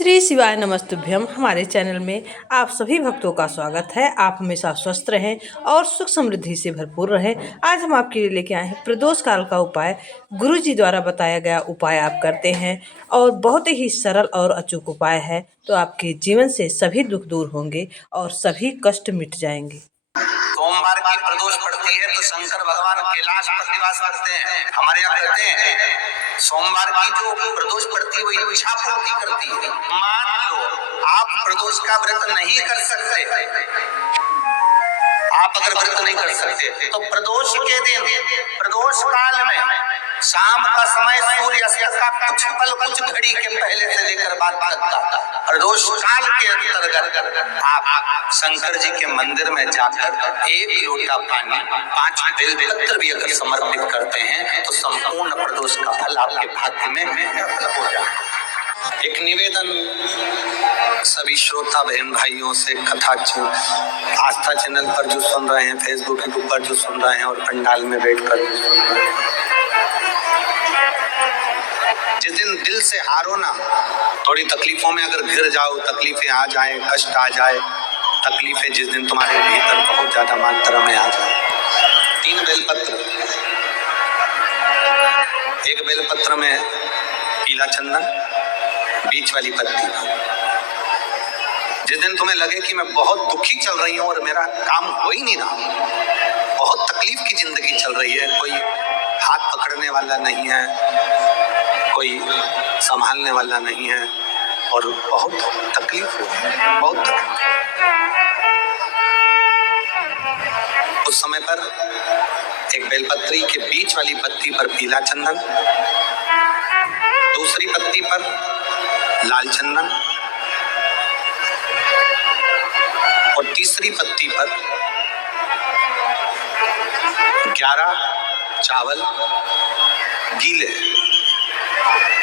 श्री शिवाय नमस्तुभ्यम। हमारे चैनल में आप सभी भक्तों का स्वागत है। आप हमेशा स्वस्थ रहें और सुख समृद्धि से भरपूर रहें। आज हम आपके लिए लेके आए हैं प्रदोष काल का उपाय। गुरु जी द्वारा बताया गया उपाय आप करते हैं और बहुत ही सरल और अचूक उपाय है, तो आपके जीवन से सभी दुख दूर होंगे और सभी कष्ट मिट जाएंगे। सोमवार की प्रदोष पड़ती है तो शंकर भगवान कैलाश पर निवास करते हैं। हमारे यहाँ कहते हैं सोमवार की जो प्रदोष पड़ती है वो इच्छा पूर्ति करती है। मान लो आप प्रदोष का व्रत नहीं कर सकते, आप अगर व्रत नहीं कर सकते तो प्रदोष के दिन, प्रदोष काल में शाम का समय सूर्य अस्त का कुछ पल कुछ घड़ी के पहले से लेकर बाद तक प्रदोष काल के अंतर्गत आप शंकर जी के मंदिर में जाकर एक लोटा पानी 5 बेलपत्र भी अगर समर्पित करते हैं तो संपूर्ण प्रदोष का फल आपके भाग्य में हो जाए। एक निवेदन सभी श्रोता बहन भाइयों से, कथा आस्था चैनल पर जो सुन रहे हैं, फेसबुक के ऊपर जो सुन रहे हैं और पंडाल में बैठकर जो सुन रहे हैं, जिस दिन दिल से हारो ना, थोड़ी तकलीफों में अगर घिर जाओ, तकलीफें आ जाए, कष्ट आ जाए, तकलीफें जिस दिन तुम्हारे भीतर बहुत ज्यादा मात्रा में आ जाए, 3 बेलपत्र, एक बेलपत्र में पीला चंदन, बीच वाली पत्ती। जिस दिन तुम्हें लगे कि मैं बहुत दुखी चल रही हूँ और मेरा काम हो ही नहीं रहा, बहुत तकलीफ की जिंदगी चल रही है, कोई हाथ पकड़ने वाला नहीं है, कोई संभालने वाला नहीं है और बहुत तकलीफ हो, बहुत तकलीफ। उस समय पर एक बेलपत्री के बीच वाली पत्ती पर पीला चंदन, दूसरी पत्ती पर लाल चंदन और तीसरी पत्ती पर 11 चावल गीले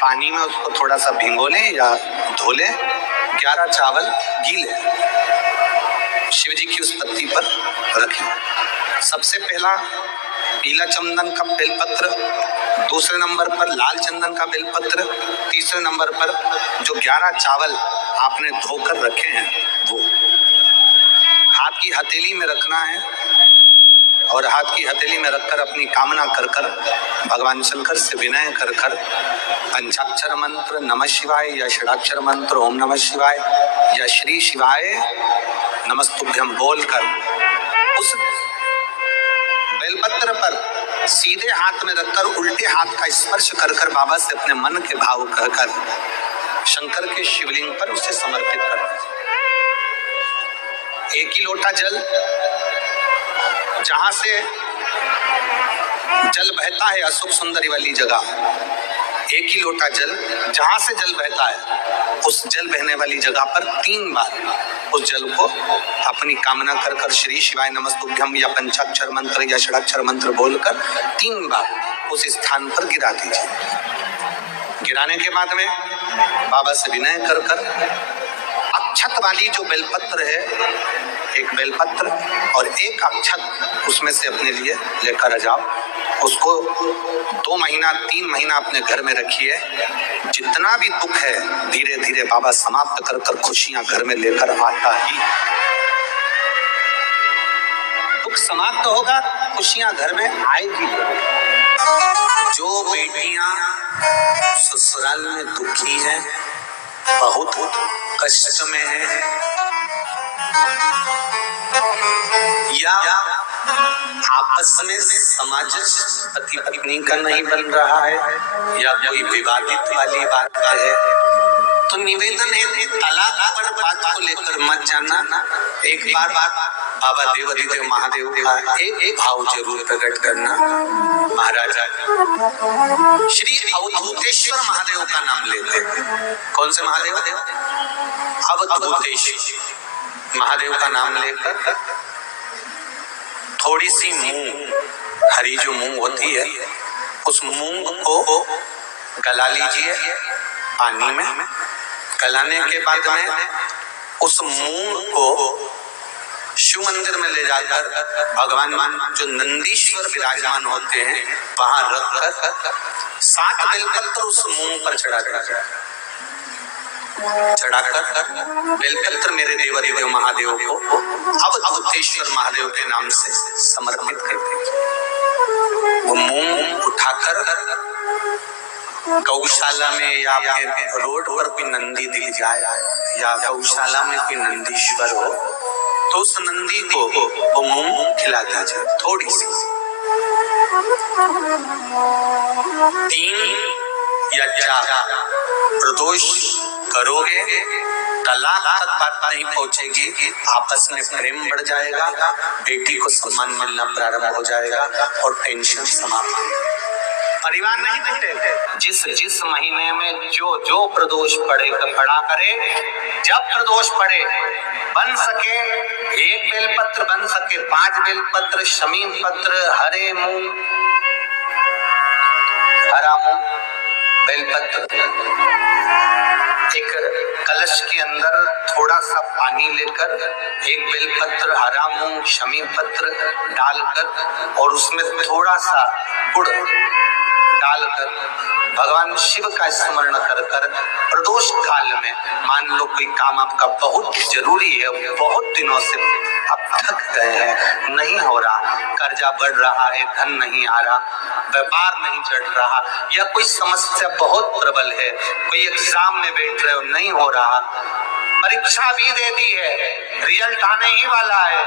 पानी में उसको थोड़ा सा भिगो लें या धो लें, 11 चावल गीले शिव जी की उस पत्ती पर रखें। सबसे पहला पीला चंदन का बेलपत्र, दूसरे नंबर पर लाल चंदन का बेलपत्र, तीसरे नंबर पर जो 11 चावल आपने धोकर रखे हैं वो हाथ की हथेली में रखना है और हाथ की हथेली में रखकर अपनी कामना कर कर भगवान शंकर से विनय कर कर पंचाक्षर मंत्र नमः शिवाय या षडाक्षर मंत्र ओम नमः शिवाय या श्री शिवाय नमस्तुभ्यम बोलकर उस बेलपत्र पर सीधे हाथ में रखकर उल्टे हाथ का स्पर्श कर कर बाबा से अपने मन के भाव कहकर शंकर के शिवलिंग पर उसे समर्पित करना। एक ही लोटा जल, जहां से जल बहता है अशोक सुंदरी वाली जगह, एक ही लोटा जल, जहां से जल बहता है उस जल बहने वाली जगह पर 3 बार उस जल को अपनी कामना कर कर श्री शिवाय नमस्तुभ्यम या पंचाक्षर मंत्र या षडाक्षर मंत्र बोलकर 3 बार उस स्थान पर गिरा दीजिए। गिराने के बाद में बाबा से विनय कर कर अक्षत वाली जो बेलपत्र है, एक बेलपत्र और एक अक्षत उसमें से अपने लिए लेकर आ जाओ। उसको 2 महीना 3 महीना अपने घर में रखिए। जितना भी दुख है धीरे धीरे बाबा समाप्त कर कर खुशियां घर में लेकर आता ही। दुख समाप्त होगा, खुशियां घर में आएगी। जो बेटियां ससुराल में दुखी हैं, बहुत कष्ट में है या आपस में समाज पति पत्नी का नहीं बन रहा है या कोई विवादित वाली बात है, तो निवेदन है तलाक पर बात को लेकर मत जाना। एक बार बाबा देवाधिदेव महादेव का एक भाव जरूर प्रकट करना। महाराजा श्री अवधूतेश्वर महादेव का नाम लेते। कौन से महादेव? अवधूतेश्वर महादेव का नाम लेकर थोड़ी सी मूंग, हरी जो मूंग होती है, उस मूंग को गला लीजिए पानी में। गलाने के बाद में उस मूंग को शिव मंदिर में ले जाकर भगवान जो नंदीश्वर विराजमान होते हैं वहां रखकर 7 बेलपत्र उस मूंग पर चढ़ा देना। चढ़ाकर बेलपत्र मेरे देवाधिदेव महादेव को अवधूतेश्वर महादेव के नाम से समर्पित कर दीजिए। वो मूंग उठाकर गौशाला में या फिर रोड पर कोई नंदी दिख जाए या गौशाला में कोई नंदीश्वर हो तो उस नंदी को वो मूंग खिलाता जाए थोड़ी सी। 3 या 4 प्रदोष करोगे, तलाक तक बात नहीं पहुंचेगी, आपस में प्रेम बढ़ जाएगा, बेटी को सम्मान मिलना प्रारंभ हो जाएगा और टेंशन समाप्त हो जाएगा। परिवार नहीं टूटेगा। जिस महीने में जो प्रदोष पड़ा करे, जब प्रदोष पड़े बन सके 1 बेलपत्र, बन सके 5 बेलपत्र, शमी पत्र, हरे मूंग, हरा मूंग, बेलपत्र, एक कलश के अंदर थोड़ा सा पानी लेकर 1 बेलपत्र, हरा मूंग, शमी पत्र डालकर और उसमें थोड़ा सा गुड़ डालकर भगवान शिव का स्मरण कर कर प्रदोष काल में, मान लो कोई काम आपका बहुत जरूरी है, बहुत दिनों से आप थक गए हैं, नहीं हो रहा, कर्जा बढ़ रहा है, धन नहीं आ रहा, व्यापार नहीं चढ़ रहा, या कोई समस्या बहुत प्रबल है, कोई एग्जाम में बैठ रहे हो नहीं हो रहा, परीक्षा भी दे दी है, रिजल्ट आने ही वाला है,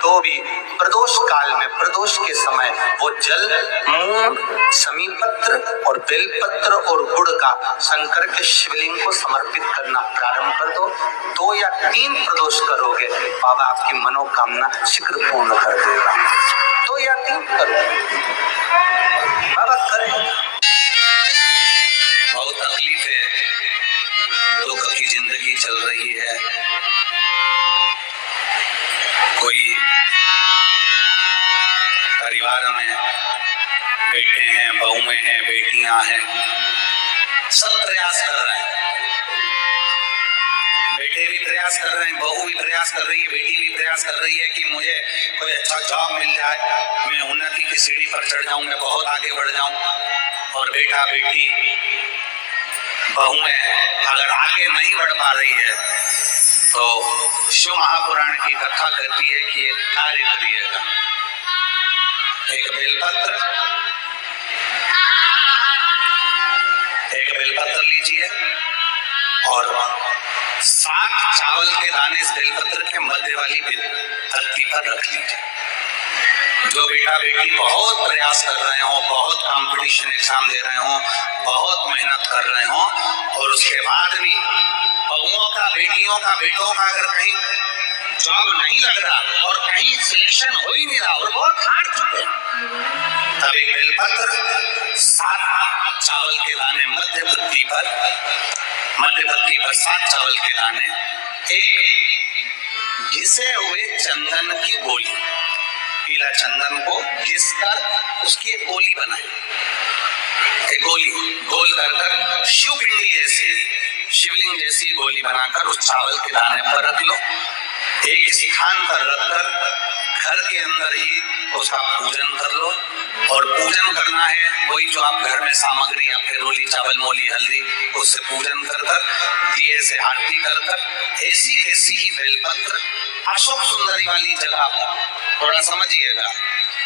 तो भी प्रदोष काल में, प्रदोष के समय वो जल, मूंग, शमी पत्र और बेलपत्र और गुड़ का शंकर के शिवलिंग को समर्पित करना प्रारंभ कर दो। 2 या 3 प्रदोष करोगे, बाबा आपकी मनोकामना शीघ्र पूर्ण कर देगा। 2 या 3 करो, बाबा करेगा। बहुत तकलीफ है, दुख की जिंदगी चल रही है, कोई परिवार में बेटे हैं, बहुएं हैं, बेटियां हैं, सब प्रयास कर रहे हैं, बेटे भी प्रयास कर रहे हैं, बहू भी प्रयास कर रही है, बेटी भी प्रयास कर रही है कि मुझे कोई अच्छा जॉब मिल जाए, मैं उन्नति की सीढ़ी पर चढ़ जाऊं, मैं बहुत आगे बढ़ जाऊं। और बेटा बेटी बहुएं अगर आगे नहीं बढ़ पा रही है तो शिव महापुराण की कथा कहती है कि एक कार्य करिएगा, एक बेलपत्र लीजिए और 7 चावल के दाने इस बेलपत्र के मध्य वाली धरती पर रख लीजिए। जो बेटा बेटी बहुत प्रयास कर रहे हो, बहुत कंपटीशन एग्जाम दे रहे हो, बहुत मेहनत कर रहे हो और उसके बाद भी बहुओं का, बेटियों का, बेटों का अगर कहीं जॉब नहीं लग रहा और कहीं सिलेक्शन हो ही नहीं रहा और बहुत हार चुके हैं, तब एक बेलपत्र 7 चावल के दाने मध्य पत्ती पर 7 चावल के दाने, एक घिसे हुए चंदन की गोली, पीला चंदन को घिसकर उसकी एक गोली बनाई, एक गोली गोल कर शिव पिंडी जैसी, शिवलिंग जैसी गोली बनाकर उस चावल के दाने पर रख लो। एक स्थान पर रखकर घर के अंदर ही उसका पूजन कर लो। और पूजन करना है वही जो आप घर में सामग्री, या फिर रोली, चावल, मोली, हल्दी, उससे पूजन कर कर, दिए से आरती कर कर, ऐसी कैसी ही बेलपत्र अशोक सुंदरी वाली जगह पर, थोड़ा समझिएगा,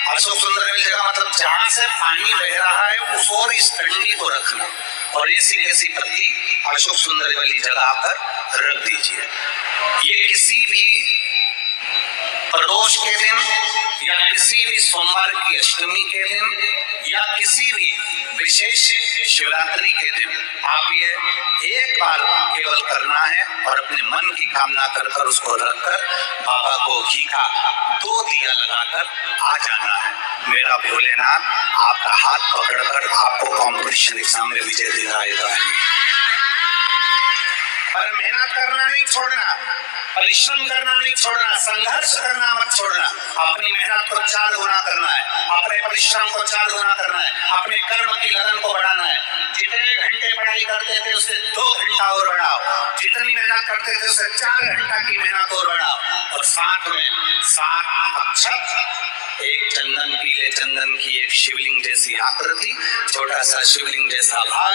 अशोक सुंदरी वाली जगह मतलब जहां से पानी बह रहा है उस और इस डंडी को रखना, और ऐसी कैसी पत्ती अशोक सुंदरी वाली जगह पर रख दीजिए। ये किसी भी प्रदोष के दिन या किसी भी सोमवार की अष्टमी के दिन या किसी भी विशेष शिवरात्रि के दिन आप ये एक बार केवल करना है और अपने मन की कामना कर कर उसको रखकर बाबा को घी का 2 दिया लगाकर आ जाना है। मेरा भोलेनाथ आपका हाथ पकड़कर आपको कॉम्पिटिशन एग्जाम में विजय दिलाएगा। पर मेहनत करना नहीं छोड़ना, परिश्रम करना नहीं छोड़ना, संघर्ष करना मत छोड़ना। अपनी मेहनत को 4 गुना करना है, अपने परिश्रम को 4 गुना करना है, अपने कर्म की लगन को बढ़ाना है। जितने घंटे पढ़ाई करते थे उससे 2 घंटा और बढ़ाओ, जितनी मेहनत करते थे उससे 4 घंटा की मेहनत और बढ़ाओ, और साथ में 7 अक्षत, एक चंदन, पीले चंदन की एक शिवलिंग जैसी आकृति, छोटा सा शिवलिंग जैसा भाग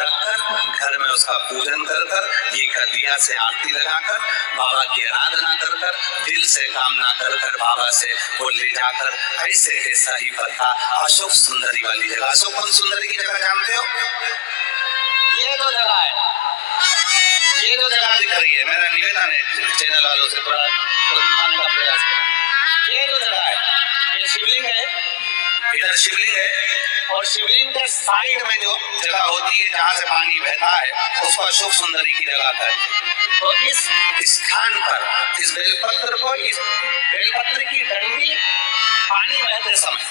रखकर घर में उसका पूजन कर कर घी का दिया से आरती लगाकर बाबा की आराधना कर कर दिल से कामना कर कर बाबा से वो ले जाकर ऐसे है सही पत्ता अशोक सुंदरी वाली जगह। अशोक सुंदरी की जगह जानते हो? ये जो जगह है, ये जो जगह दिख रही है, मेरा निवेदन है चैनल वालों से थोड़ा दिखाने का प्रयास करें। ये जो जगह है, ये शिवलिंग है, इधर शिवलिंग है और शिवलिंग के साइड में जो जगह होती है जहाँ से पानी बहता है उसको अशोक सुंदरी की जगह कहते हैं। तो इस स्थान पर इस बेलपत्र को, इस बेलपत्र की डंडी पानी बहते समय,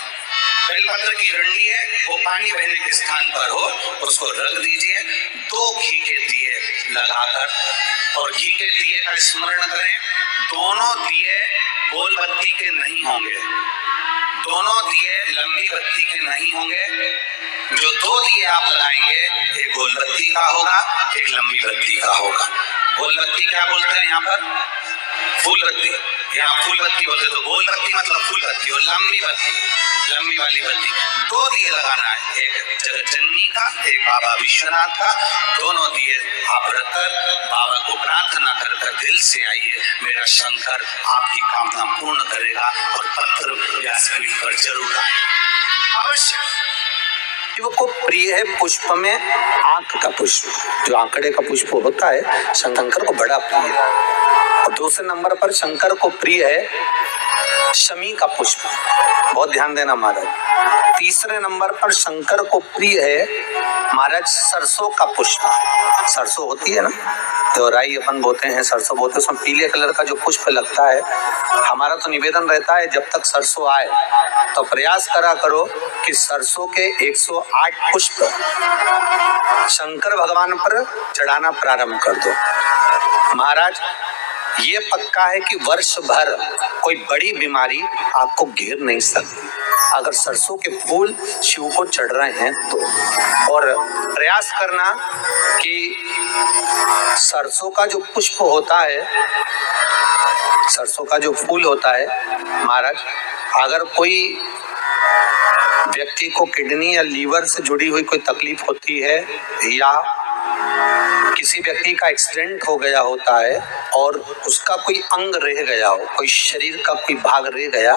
बेलपत्र की डंडी है वो पानी बहने के स्थान पर हो, उसको रख दीजिए। 2 घी के दिए लगाकर और घी के दिए का स्मरण करें। दोनों दिए गोल बत्ती के नहीं होंगे, दोनों दिए लंबी बत्ती के नहीं होंगे। जो 2 दिए आप लगाएंगे एक गोल बत्ती का होगा, एक लंबी बत्ती का होगा। गोल बत्ती क्या बोलते हैं यहाँ पर? फूल बत्ती। यहाँ फूल बत्ती बोलते तो गोल बत्ती मतलब फूल बत्ती, और लंबी बत्ती लंबी वाली बत्ती। 2 दिए लगाना है, एक जगत जननी का, एक बाबा विश्वनाथ का। दोनों दिए आप रखकर बाबा को प्रार्थना कर कर दिल से आइए, मेरा शंकर आपकी कामना पूर्ण करेगा और पत्र व्यासपीठ पर जरूर आएगा अवश्य। शिव को प्रिय है पुष्प में आंख का पुष्प, जो आंकड़े का पुष्प होता है शंकर को बड़ा प्रिय है। और दूसरे नंबर पर शंकर को प्रिय है शमी का पुष्प, बहुत ध्यान देना महाराज। तीसरे नंबर पर शंकर को प्रिय है महाराज सरसों का पुष्प। सरसों होती है ना, तो राई अपन बोते हैं, सरसों बोते हैं, उसमें पीले कलर का जो पुष्प लगता है। हमारा तो निवेदन रहता है जब तक सरसों आए तो प्रयास करा करो कि सरसों के 108 पुष्प शंकर भगवान पर चढ़ाना प्रारंभ कर दो। महाराज ये पक्का है कि वर्ष भर कोई बड़ी बीमारी आपको घेर नहीं सकती अगर सरसों के फूल शिव को चढ़ रहे हैं तो। और प्रयास करना कि सरसों का जो पुष्प होता है, सरसों का जो फूल होता है महाराज, अगर कोई व्यक्ति को किडनी या लीवर से जुड़ी हुई कोई तकलीफ होती है या किसी व्यक्ति का एक्सीडेंट हो गया होता है और उसका कोई अंग रह गया हो, कोई शरीर का कोई भाग रह गया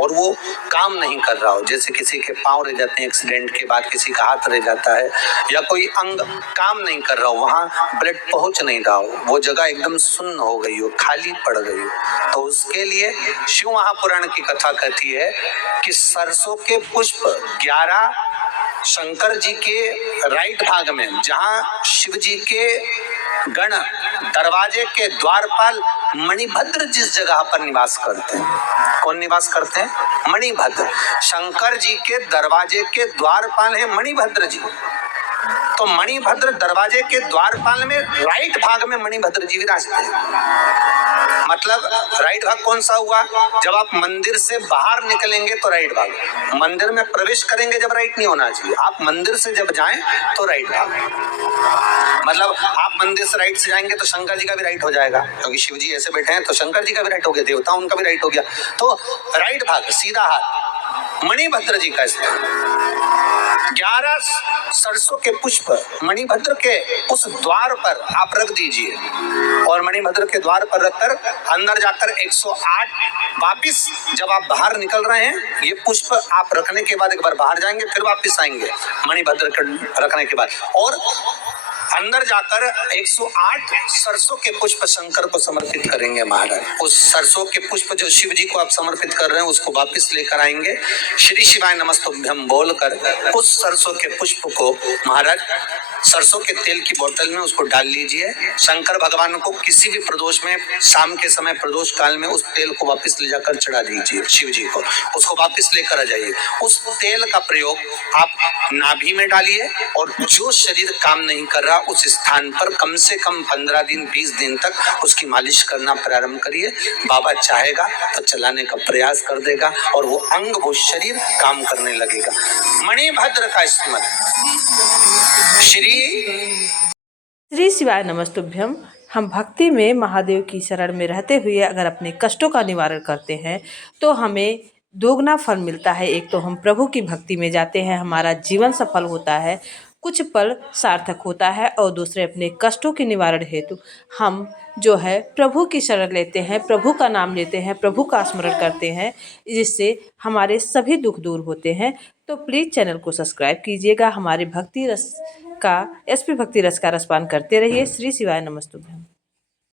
और वो काम नहीं कर रहा हो, जैसे किसी के पांव रह जाते हैं एक्सीडेंट के बाद, किसी का हाथ रह जाता है या कोई अंग काम नहीं कर रहा हो, वहां ब्लड पहुंच नहीं रहा हो, वो जगह एकदम सुन्न हो गई हो, खाली पड़ गई हो, तो उसके लिए शिव महापुराण की कथा कहती है कि सरसों के पुष्प 11 शंकर जी के राइट भाग में, जहां शिव जी के गण दरवाजे के द्वारपाल मणिभद्र जिस जगह पर निवास करते हैं, कौन निवास करते हैं? मणिभद्र। शंकर जी के दरवाजे के द्वारपाल हैं मणिभद्र जी। तो मणिभद्र दरवाजे के द्वारपाल में राइट भाग में मणिभद्र जी विराजते हैं। मतलब राइट भाग कौन सा हुआ? जब आप मंदिर से बाहर निकलेंगे तो राइट भाग, मंदिर में प्रवेश करेंगे जब राइट नहीं होना चाहिए, आप मंदिर से जब जाएं तो राइट भाग। मतलब आप मंदिर से राइट से जाएंगे तो शंकर जी का भी राइट हो जाएगा, क्योंकि शिव जी ऐसे बैठे हैं तो शंकर जी का भी राइट हो गया, देवता उनका भी राइट हो गया, तो राइट भाग सीधा हाथ मणिभद्र जी का स्थान। 11 सरसों के पुष्प मणिभद्र के उस द्वार पर आप रख दीजिए और मणिभद्र के द्वार पर रखकर अंदर जाकर 108 वापिस जब आप बाहर निकल रहे हैं, ये पुष्प आप रखने के बाद एक बार बाहर जाएंगे फिर वापिस आएंगे मणिभद्र के रखने के बाद, और अंदर जाकर 108 सरसों के पुष्प शंकर को समर्पित करेंगे महाराज। उस सरसों के पुष्प जो शिव जी को आप समर्पित कर रहे हैं उसको वापस लेकर आएंगे, श्री शिवाय नमस्तुभ्यम बोलकर उस सरसों के पुष्प को महाराज सरसों के तेल की बोतल में उसको डाल लीजिए। शंकर भगवान को किसी भी प्रदोष में शाम के समय प्रदोष काल में उस तेल को वापस ले जाकर चढ़ा दीजिए शिव जी को, उसको वापस लेकर आ जाइए। उस तेल का प्रयोग आप नाभि में डालिए और जो शरीर काम नहीं कर रहा उस स्थान पर कम से कम 15 दिन 20 दिन तक उसकी मालिश करना प्रारंभ करिए। बाबा चाहेगा तो चलाने का प्रयास कर देगा और वो अंग वो शरीर काम करने लगेगा। मणिभद्र का स्मरण। श्री शिवाय नमस्तुभ्यम। हम भक्ति में महादेव की शरण में रहते हुए अगर अपने कष्टों का निवारण करते हैं तो हमें दोगुना फल मिलता है। एक तो हम प्रभु की भक्ति में जाते हैं, हमारा जीवन सफल होता है, कुछ पल सार्थक होता है और दूसरे अपने कष्टों के निवारण हेतु हम जो है प्रभु की शरण लेते हैं, प्रभु का नाम लेते हैं, प्रभु का स्मरण करते हैं, जिससे हमारे सभी दुख दूर होते हैं। तो प्लीज़ चैनल को सब्सक्राइब कीजिएगा। हमारे भक्ति रस का, एसपी भक्ति रस का रसपान करते रहिए। श्री शिवाय नमस्तुभ्यं।